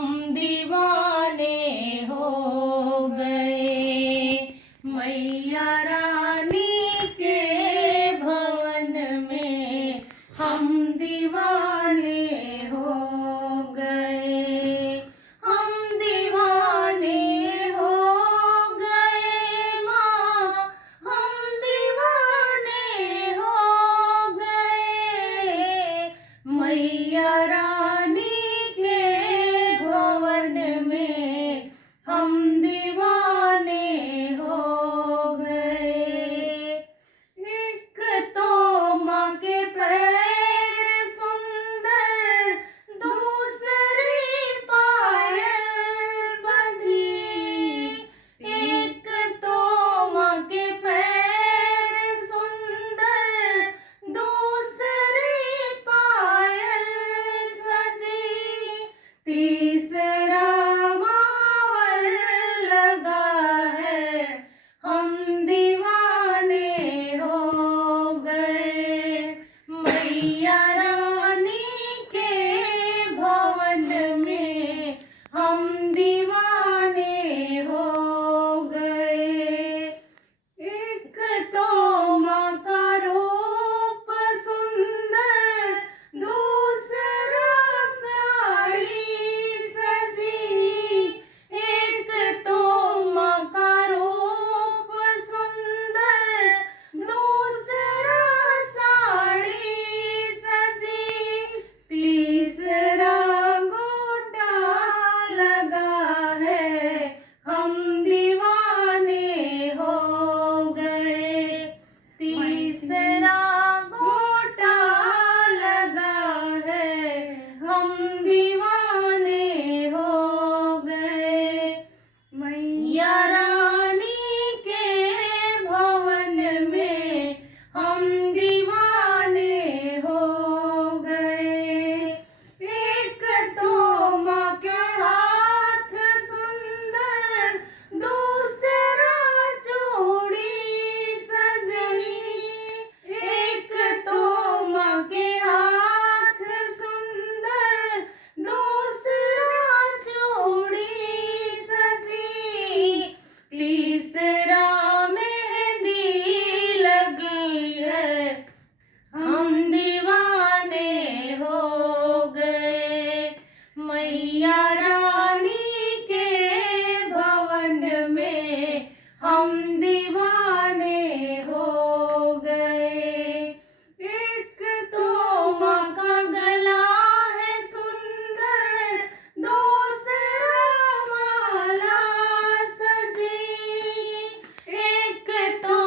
हम दीवाने हो गए। मैया रानी के भवन में हम दीवाने हो गए। हम दीवाने हो गए माँ, हम दीवाने हो गए। मैया रानी के भवन में हम दीवाने हो गए। एक तो माँ के पैर सुंदर, दूसरी पायल बंधी। एक तो माँ के पैर सुंदर, दूसरी पायल सजी। तीसरा महावर लगा है, हम दीवाने हो गए। मैया रानी के भवन में हम दीवाने हो गए। एक तो माँ का रूप सुंदर, दूसरा साड़ी सजी। एक तो माँ का रूप सुंदर, दूसरा साड़ी सजी। तीसरा गोटा लगा है, हम दीवाने हो गए। तीसरा गोटा लगा है, हम दीवाने हो गए। मैया रानी के भवन में हम दीवाने हो गए। एक तो माँ के हाथ सुंदर, दूसरा चूड़ी सजी। एक तो माँ के हाथ सुंदर, दूसरा चूड़ी सजी। तीसरा मेहंदी लगी है, हम दीवाने हो गए। मैया रानी के भवन में हम दीवाने हो गए। एक तो माँ का गला है सुंदर, दूसरा माला सजी। एक तो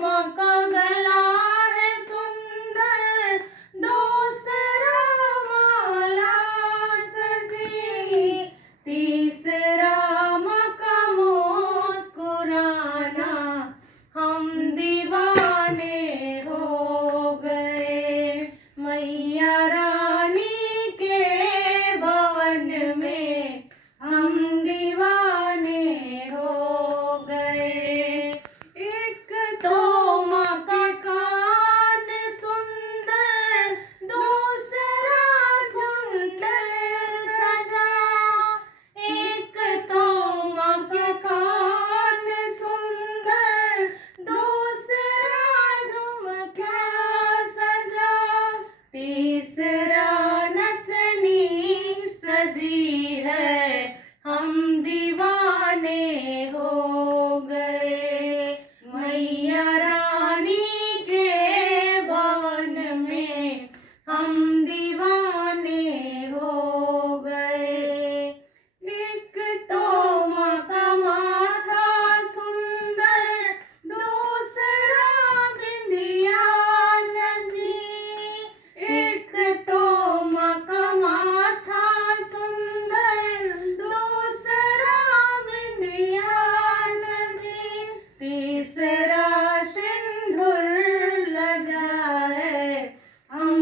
माँ का गला है सुंदर, दूसरा माला सजी। तीसरा माँ का मुस्कुराना, हम दीवाने हो गए। मैया रानी के भवन में हम दीवाने हो गए। एक तो माँ का कान सुंदर, दूसरा झुमके सजा। एक तो माँ का कान सुंदर, दूसरा झुमका सजा। तीसरा नथनी सजी है, हम दीवाने हो गए। मैया रानी के भवन में हम दीवाने हो गए। एक तो माँ का माथा सुंदर, दूसरा बिंदिया सजी। एक तो माँ का माथा सुंदर, दूसरा बिंदिया सजी। तीसरा सिंदूर सजा है, हम